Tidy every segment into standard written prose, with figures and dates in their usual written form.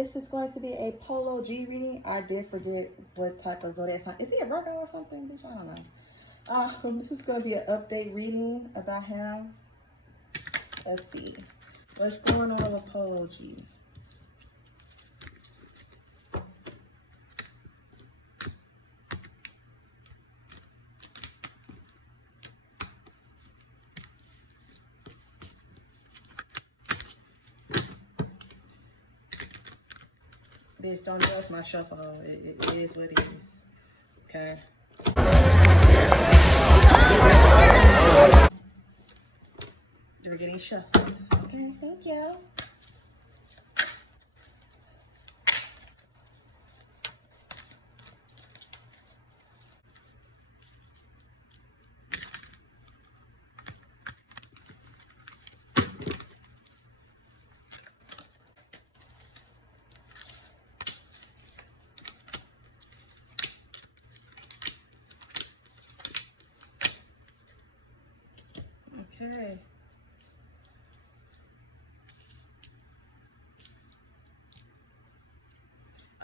this is going to be a Polo G reading. I did forget what type of zodiac sign. Is he a Virgo or something? Bitch, I don't know. This is going to be an update reading about him. Let's see. What's going on with Polo G? Bitch, don't judge my shuffle. It is what it is. Okay. You're getting shuffled. Okay, thank you. Okay.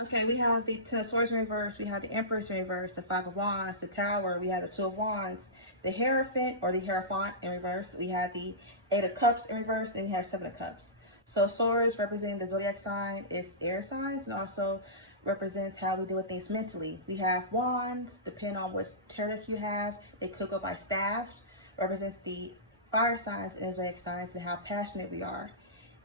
Okay, we have the Ten of Swords in reverse, we have the Empress in reverse, the Five of Wands, the Tower, we have the Two of Wands, the Hierophant or the Hierophant in reverse, we have the Eight of Cups in reverse, and we have Seven of Cups. So swords representing the zodiac sign is air signs, and also represents how we deal with things mentally. We have wands, depending on what tarot you have, they could go by staffs, represents the fire signs and zodiac signs and how passionate we are.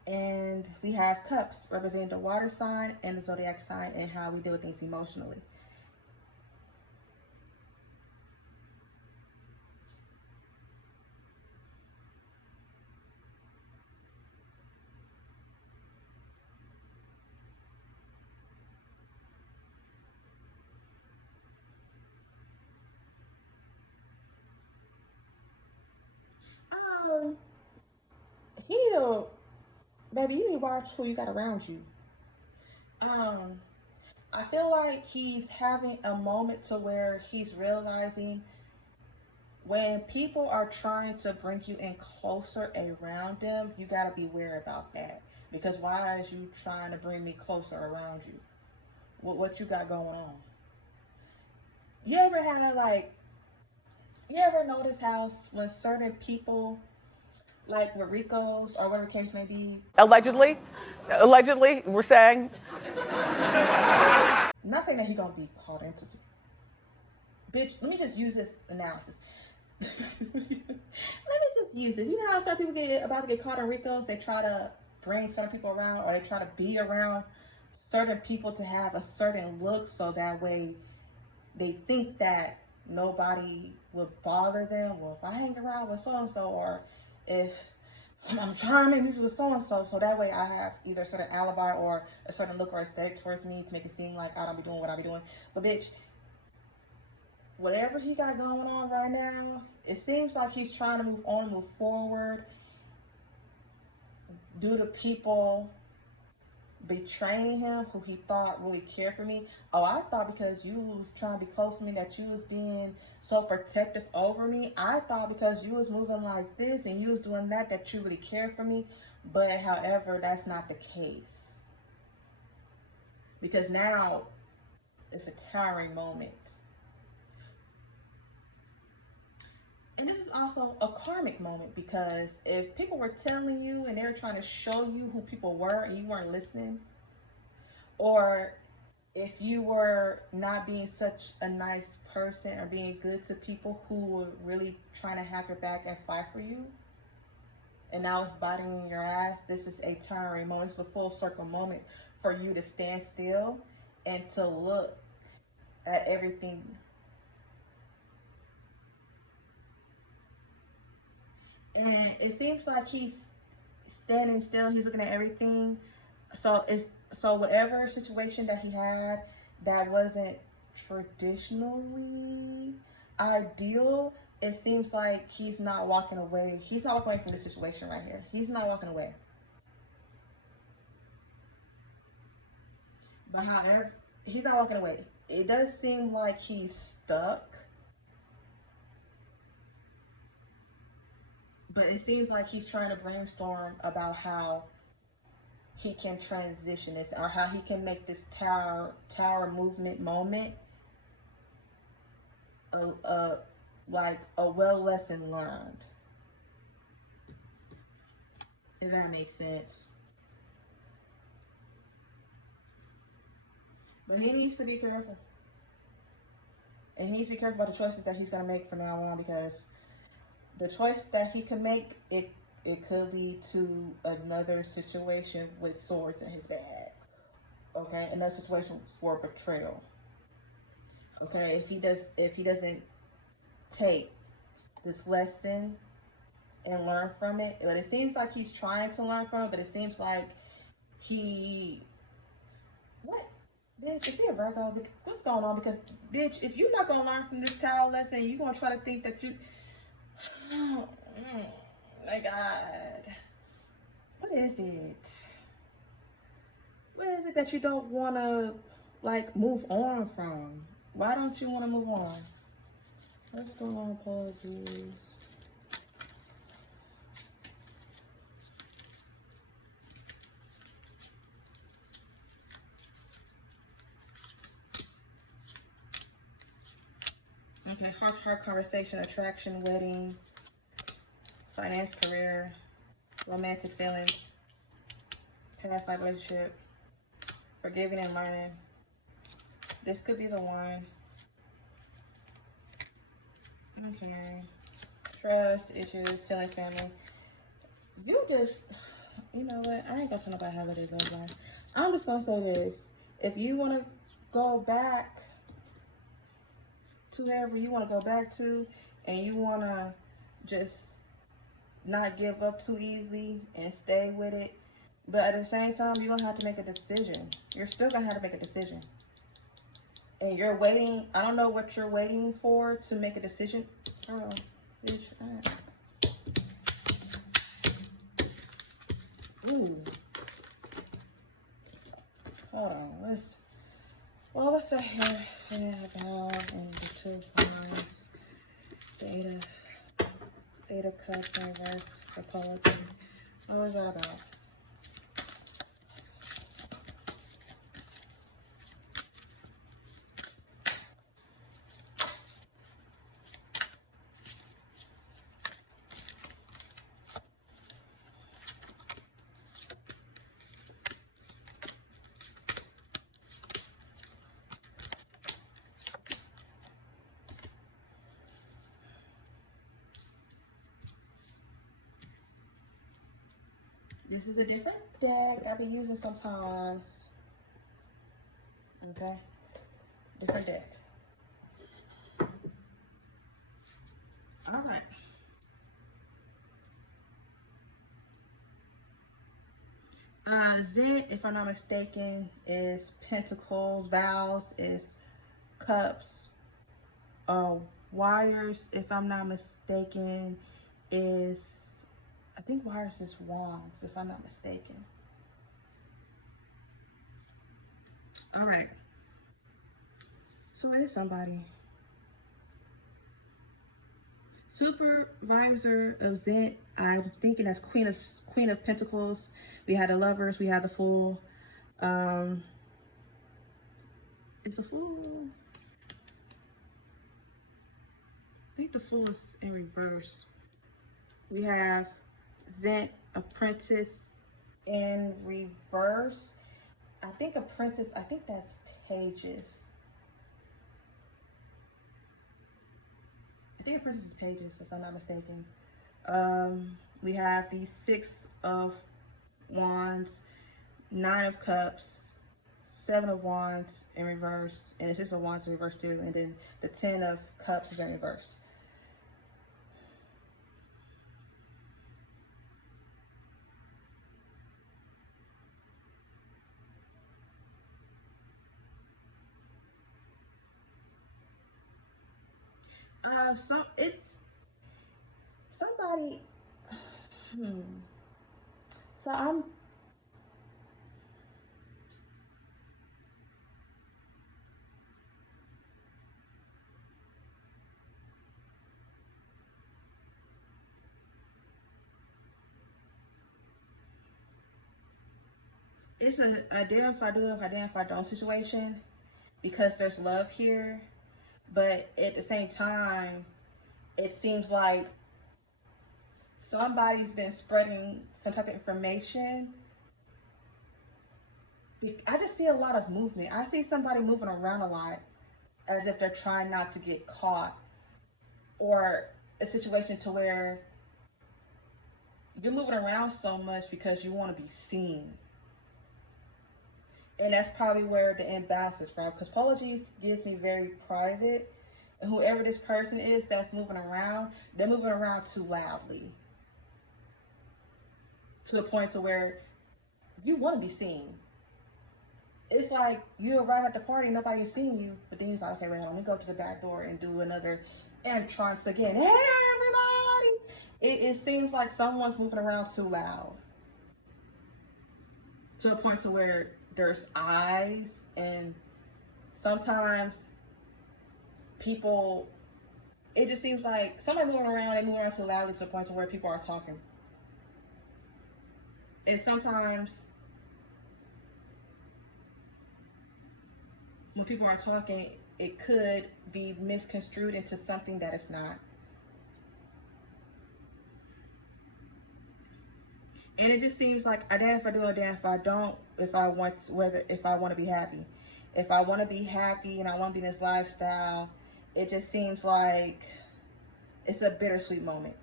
And we have cups representing the water sign and the zodiac sign and how we deal with things emotionally. You know, baby, you need to watch who you got around you. I feel like he's having a moment to where he's realizing when people are trying to bring you in closer around them, you gotta be wary about that. Because why is you trying to bring me closer around you? What you got going on? You ever had like, you ever notice how when certain people like with Ricos or whatever the case may be. Allegedly, we're saying. I'm not saying that he's gonna be caught into some. Bitch, let me just use this analysis. Let me just use this. You know how some people get about to get caught in Ricos? They try to bring certain people around, or they try to be around certain people to have a certain look, so that way they think that nobody would bother them. Well, if I hang around with so and so, or if I'm trying to make music with so and so, so that way I have either a certain alibi or a certain look or aesthetic towards me to make it seem like I don't be doing what I be doing. But bitch, whatever he got going on right now, it seems like he's trying to move on, move forward, due to people betraying him who he thought really cared for me. Oh, I thought because you was trying to be close to me that you was being so protective over me. I thought because you was moving like this and you was doing that you really cared for me. But however, that's not the case. Because now it's a towering moment. And this is also a karmic moment, because if people were telling you and they were trying to show you who people were and you weren't listening, or if you were not being such a nice person or being good to people who were really trying to have your back and fight for you, and now it's biting your ass, this is a turning moment. It's a full circle moment for you to stand still and to look at everything. And it seems like he's standing still, he's looking at everything. So whatever situation that he had that wasn't traditionally ideal, it seems like he's not walking away. He's not walking away from this situation right here. He's not walking away. But however, he's not walking away. It does seem like he's stuck. But it seems like he's trying to brainstorm about how he can transition this, or how he can make this tower movement moment like a well lesson learned. If that makes sense. But he needs to be careful. And he needs to be careful about the choices that he's going to make from now on, because the choice that he can make, it could lead to another situation with swords in his bag. Okay? Another situation for betrayal. Okay? If he doesn't take this lesson and learn from it, but it seems like he's trying to learn from it, but it seems like what? Bitch, is he a Virgo? What's going on? Because, bitch, if you're not going to learn from this tower lesson, you're going to try to think that you... Oh, my God. What is it? What is it that you don't want to, like, move on from? Why don't you want to move on? What's going on, Polo, please? Okay, heart conversation, attraction, wedding, finance, career, romantic feelings, past life relationship, forgiving and learning. This could be the one. Okay. Trust, issues, healing, family. You know what? I ain't gonna tell nobody how the day goes by. I'm just gonna say this. If you wanna go back to whoever you wanna go back to, and you wanna just not give up too easily and stay with it, but at the same time, you're gonna have to make a decision. You're still gonna have to make a decision. And you're waiting. I don't know what you're waiting for to make a decision. Oh, bitch. Ooh. Hold on. What's that here? About and the 2 of Wands, the 8 of Cups in reverse, the Polo. What was that about? This is a different deck I'll be using sometimes. Okay? Different deck. Alright. Zit, if I'm not mistaken, is Pentacles. Vows is Cups. Wires, if I'm not mistaken, is... I think Wires is Wands, if I'm not mistaken. Alright. So it is somebody. Supervisor of Zit, I'm thinking that's Queen of Pentacles. We had the Lovers, we had the Fool. Is the Fool? I think the Fool is in reverse. We have Zit, Apprentice in reverse. I think Apprentice, I think that's Pages. I think Apprentice is Pages, if I'm not mistaken. We have the 6 of Wands, 9 of Cups, 7 of Wands in reverse, and the 6 of Wands in reverse too, and then the 10 of Cups is in reverse. It's somebody. So It's a damn if I do, if I damn if I don't situation, because there's love here, but at the same time, it seems like somebody's been spreading some type of information. I just see a lot of movement. I see somebody moving around a lot as if they're trying not to get caught, or a situation to where you're moving around so much because you want to be seen. And that's probably where the imbalance is from, because Polo gives me very private, and whoever this person is that's moving around, they're moving around too loudly, to the point to where you want to be seen. It's like you arrive at the party, nobody's seeing you, but then he's like, okay, wait, let me go to the back door and do another entrance again. Hey, everybody! It seems like someone's moving around too loud, to the point to where there's eyes, and sometimes people, it just seems like somebody moving around, they move around so loudly to the point to where people are talking. And sometimes when people are talking, it could be misconstrued into something that it's not. And it just seems like a damn if I do, a damn if I don't, if I want to be happy. If I want to be happy and I want to be in this lifestyle, it just seems like it's a bittersweet moment.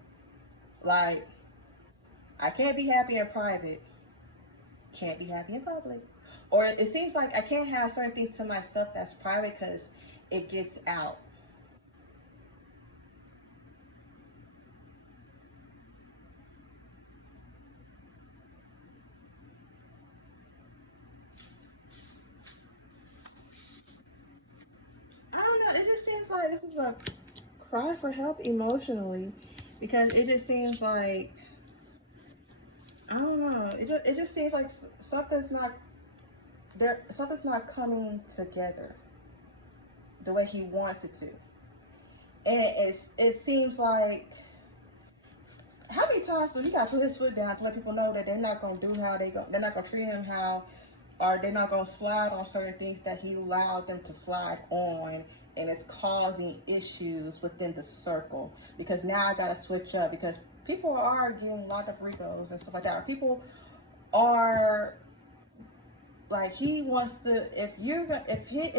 Like, I can't be happy in private, can't be happy in public. Or it seems like I can't have certain things to myself that's private because it gets out. I don't know. It just seems like this is a cry for help emotionally, because it just seems like, I don't know. It just seems like something's not there. Something's not coming together the way he wants it to, and it seems like, how many times do he got to put his foot down to let people know that they're not gonna do how they're not gonna treat him how, or they're not gonna slide on certain things that he allowed them to slide on, and it's causing issues within the circle. Because now I gotta switch up, because people are getting locked up Ricos and stuff like that. Or people are like, he wants to, if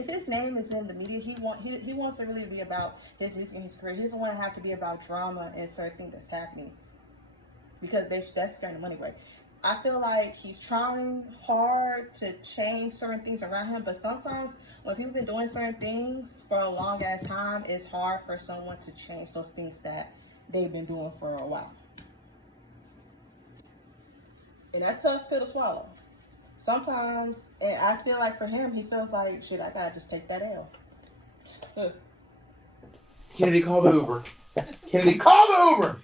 his name is in the media, he wants to really be about his music and his career. He doesn't want to have to be about drama and certain things that's happening, because that's kind of money way. I feel like he's trying hard to change certain things around him, but sometimes when people been doing certain things for a long ass time, it's hard for someone to change those things that they've been doing for a while. And that's a tough pill to swallow. Sometimes, and I feel like for him, he feels like, shit, I gotta just take that L. Kennedy, call the Uber. Kennedy, call the Uber!